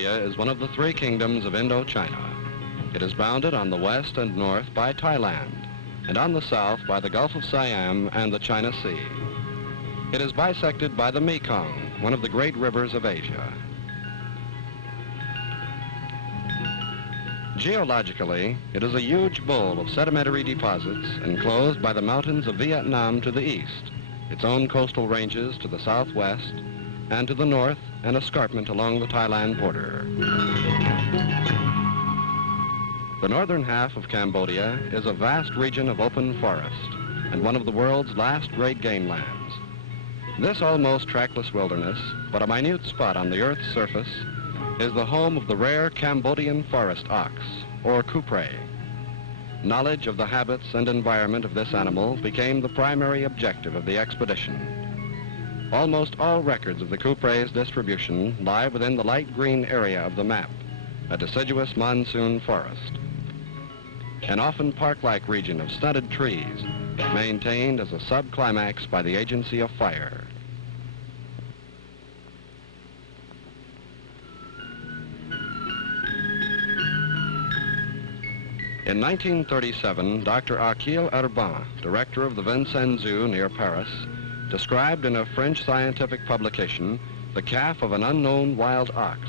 Cambodia is one of the three kingdoms of Indochina. It is bounded on the west and north by Thailand, and on the south by the Gulf of Siam and the China Sea. It is bisected by the Mekong, one of the great rivers of Asia. Geologically, it is a huge bowl of sedimentary deposits enclosed by the mountains of Vietnam to the east, its own coastal ranges to the southwest, and to the north an escarpment along the Thailand border. The northern half of Cambodia is a vast region of open forest and one of the world's last great game lands. This almost trackless wilderness, but a minute spot on the Earth's surface, is the home of the rare Cambodian forest ox, or coupre. Knowledge of the habits and environment of this animal became the primary objective of the expedition. Almost all records of the coupre's distribution lie within the light green area of the map, a deciduous monsoon forest. An often park-like region of stunted trees, maintained as a subclimax by the agency of fire. In 1937, Dr. Achille Herbin, director of the Vincennes Zoo near Paris, described in a French scientific publication the calf of an unknown wild ox,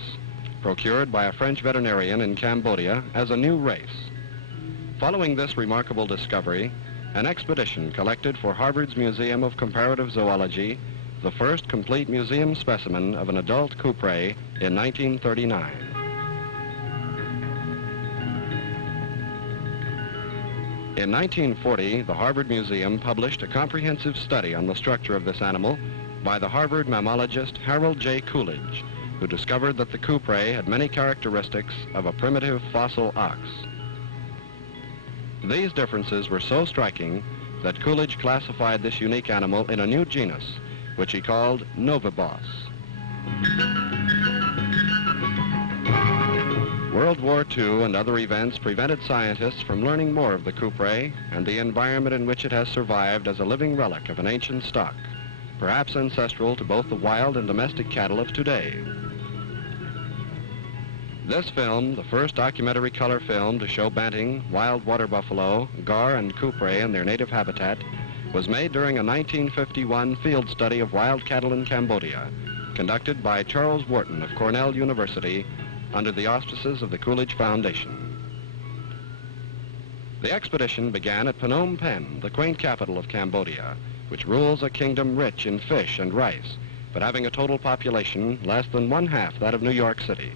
procured by a French veterinarian in Cambodia as a new race. Following this remarkable discovery, an expedition collected for Harvard's Museum of Comparative Zoology the first complete museum specimen of an adult coupre in 1939. In 1940, the Harvard Museum published a comprehensive study on the structure of this animal by the Harvard mammologist Harold J. Coolidge, who discovered that the coupre had many characteristics of a primitive fossil ox. These differences were so striking that Coolidge classified this unique animal in a new genus, which he called Novibos. World War II and other events prevented scientists from learning more of the coupre and the environment in which it has survived as a living relic of an ancient stock, perhaps ancestral to both the wild and domestic cattle of today. This film, the first documentary color film to show banting, wild water buffalo, gar, and coupre in their native habitat, was made during a 1951 field study of wild cattle in Cambodia, conducted by Charles Wharton of Cornell University under the auspices of the Coolidge Foundation. The expedition began at Phnom Penh, the quaint capital of Cambodia, which rules a kingdom rich in fish and rice, but having a total population less than one-half that of New York City.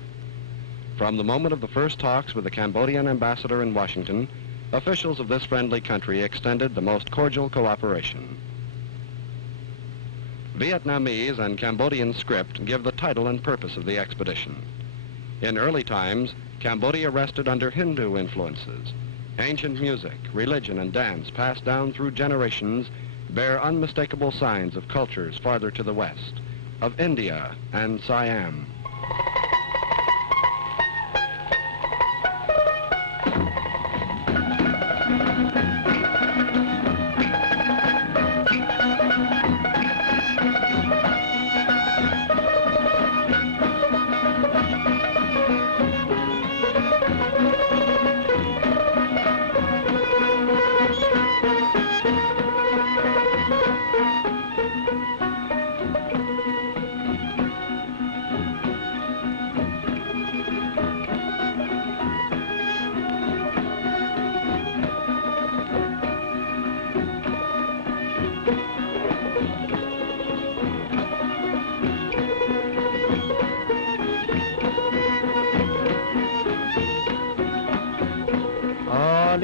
From the moment of the first talks with the Cambodian ambassador in Washington, officials of this friendly country extended the most cordial cooperation. Vietnamese and Cambodian script give the title and purpose of the expedition. In early times, Cambodia rested under Hindu influences. Ancient music, religion, and dance passed down through generations bear unmistakable signs of cultures farther to the west, of India and Siam.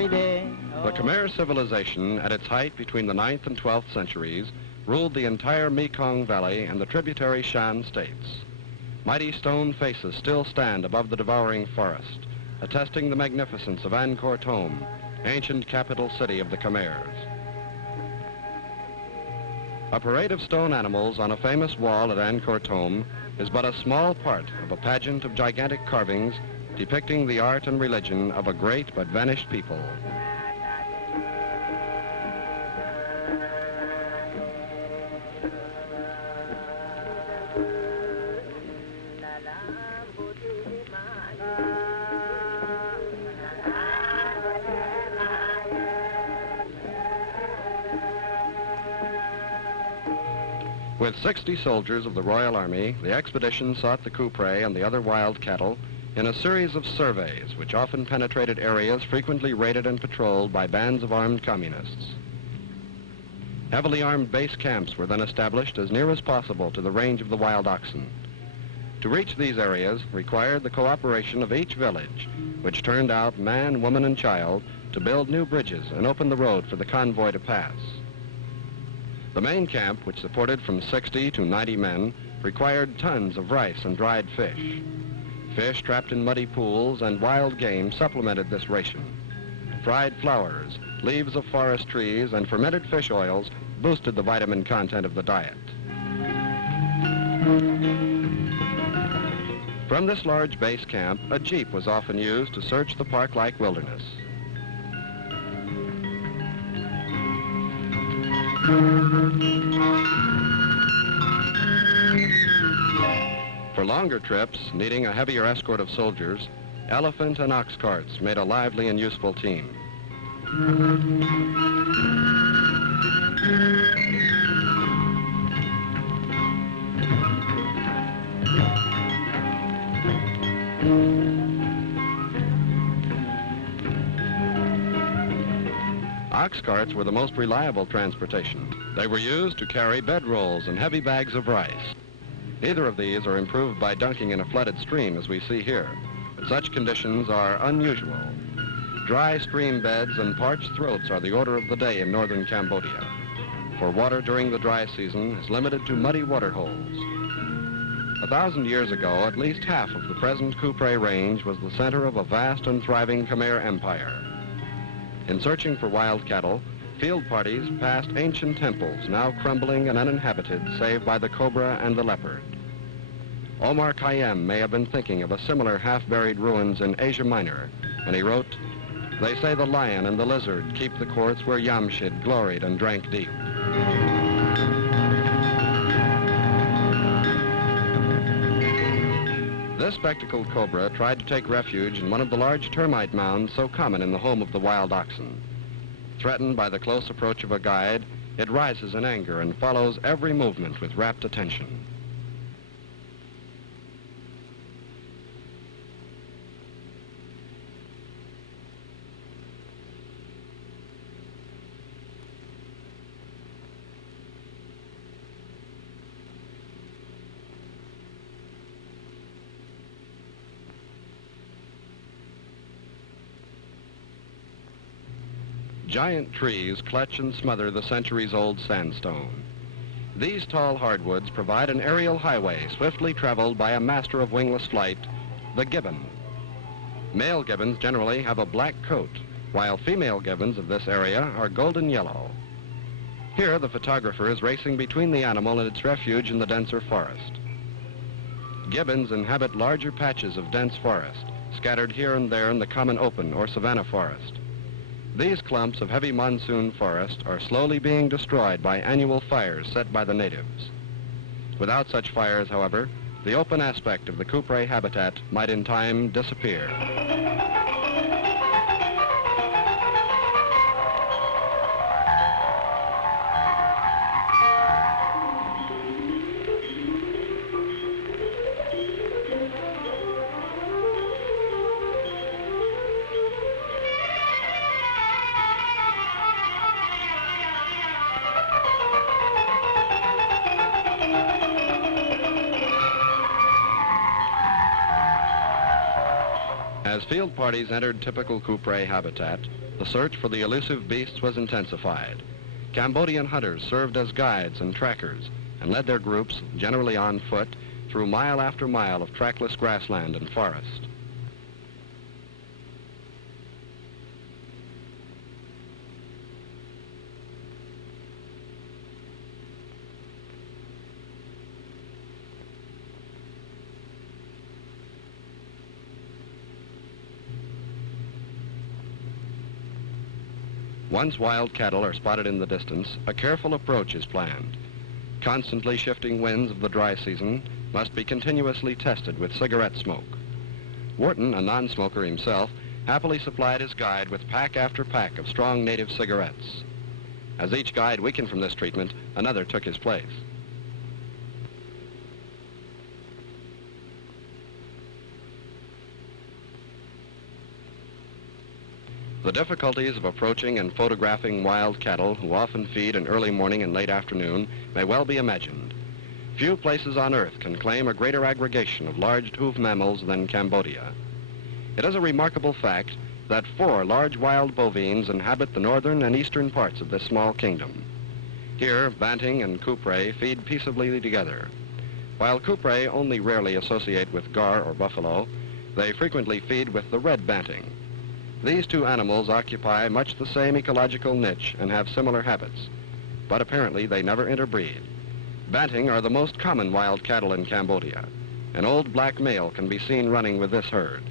The Khmer civilization, at its height between the 9th and 12th centuries, ruled the entire Mekong Valley and the tributary Shan states. Mighty stone faces still stand above the devouring forest, attesting the magnificence of Angkor Thom, ancient capital city of the Khmers. A parade of stone animals on a famous wall at Angkor Thom is but a small part of a pageant of gigantic carvings depicting the art and religion of a great but vanished people. With 60 soldiers of the Royal Army, the expedition sought the coupre and the other wild cattle in a series of surveys which often penetrated areas frequently raided and patrolled by bands of armed communists. Heavily armed base camps were then established as near as possible to the range of the wild oxen. To reach these areas required the cooperation of each village, which turned out man, woman, and child to build new bridges and open the road for the convoy to pass. The main camp, which supported from 60 to 90 men, required tons of rice and dried fish. Fish trapped in muddy pools and wild game supplemented this ration. Fried flowers, leaves of forest trees, and fermented fish oils boosted the vitamin content of the diet. From this large base camp, a jeep was often used to search the park-like wilderness. For longer trips, needing a heavier escort of soldiers, elephant and ox carts made a lively and useful team. Ox carts were the most reliable transportation. They were used to carry bedrolls and heavy bags of rice. Neither of these are improved by dunking in a flooded stream as we see here, but such conditions are unusual. Dry stream beds and parched throats are the order of the day in northern Cambodia, for water during the dry season is limited to muddy water holes. 1,000 years ago, at least half of the present Coupre Range was the center of a vast and thriving Khmer Empire. In searching for wild cattle, field parties passed ancient temples now crumbling and uninhabited save by the cobra and the leopard. Omar Khayyam may have been thinking of a similar half-buried ruins in Asia Minor when he wrote, "They say the lion and the lizard keep the courts where Yamshid gloried and drank deep." This spectacled cobra tried to take refuge in one of the large termite mounds so common in the home of the wild oxen. Threatened by the close approach of a guide, it rises in anger and follows every movement with rapt attention. Giant trees clutch and smother the centuries-old sandstone. These tall hardwoods provide an aerial highway swiftly traveled by a master of wingless flight, the gibbon. Male gibbons generally have a black coat, while female gibbons of this area are golden yellow. Here, the photographer is racing between the animal and its refuge in the denser forest. Gibbons inhabit larger patches of dense forest, scattered here and there in the common open or savanna forest. These clumps of heavy monsoon forest are slowly being destroyed by annual fires set by the natives. Without such fires, however, the open aspect of the Coupre habitat might in time disappear. As field parties entered typical Coupre habitat, the search for the elusive beasts was intensified. Cambodian hunters served as guides and trackers and led their groups, generally on foot, through mile after mile of trackless grassland and forest. Once wild cattle are spotted in the distance, a careful approach is planned. Constantly shifting winds of the dry season must be continuously tested with cigarette smoke. Wharton, a non-smoker himself, happily supplied his guide with pack after pack of strong native cigarettes. As each guide weakened from this treatment, another took his place. The difficulties of approaching and photographing wild cattle who often feed in early morning and late afternoon may well be imagined. Few places on earth can claim a greater aggregation of large hoof mammals than Cambodia. It is a remarkable fact that 4 large wild bovines inhabit the northern and eastern parts of this small kingdom. Here, banting and cupre feed peaceably together. While cupre only rarely associate with gar or buffalo, they frequently feed with the red banting. These 2 animals occupy much the same ecological niche and have similar habits, but apparently they never interbreed. Banting are the most common wild cattle in Cambodia. An old black male can be seen running with this herd.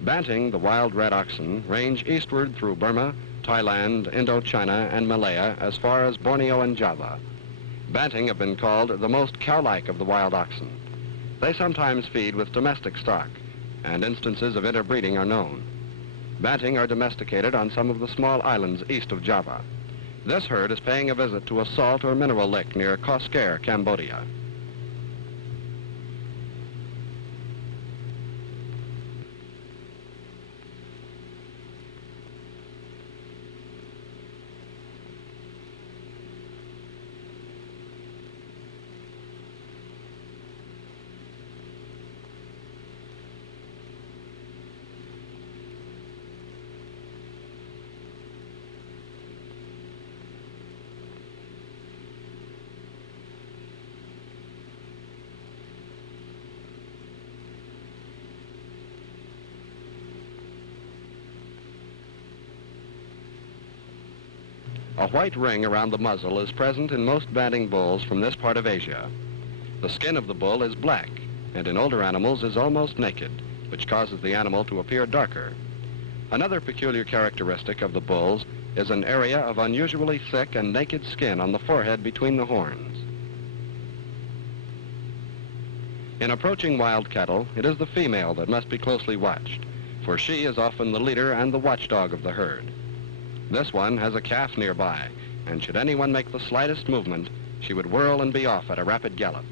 Banting, the wild red oxen, range eastward through Burma, Thailand, Indochina, and Malaya as far as Borneo and Java. Banting have been called the most cow-like of the wild oxen. They sometimes feed with domestic stock, and instances of interbreeding are known. Banting are domesticated on some of the small islands east of Java. This herd is paying a visit to a salt or mineral lick near Kosker, Cambodia. A white ring around the muzzle is present in most banting bulls from this part of Asia. The skin of the bull is black, and in older animals is almost naked, which causes the animal to appear darker. Another peculiar characteristic of the bulls is an area of unusually thick and naked skin on the forehead between the horns. In approaching wild cattle, it is the female that must be closely watched, for she is often the leader and the watchdog of the herd. This one has a calf nearby, and should anyone make the slightest movement, she would whirl and be off at a rapid gallop.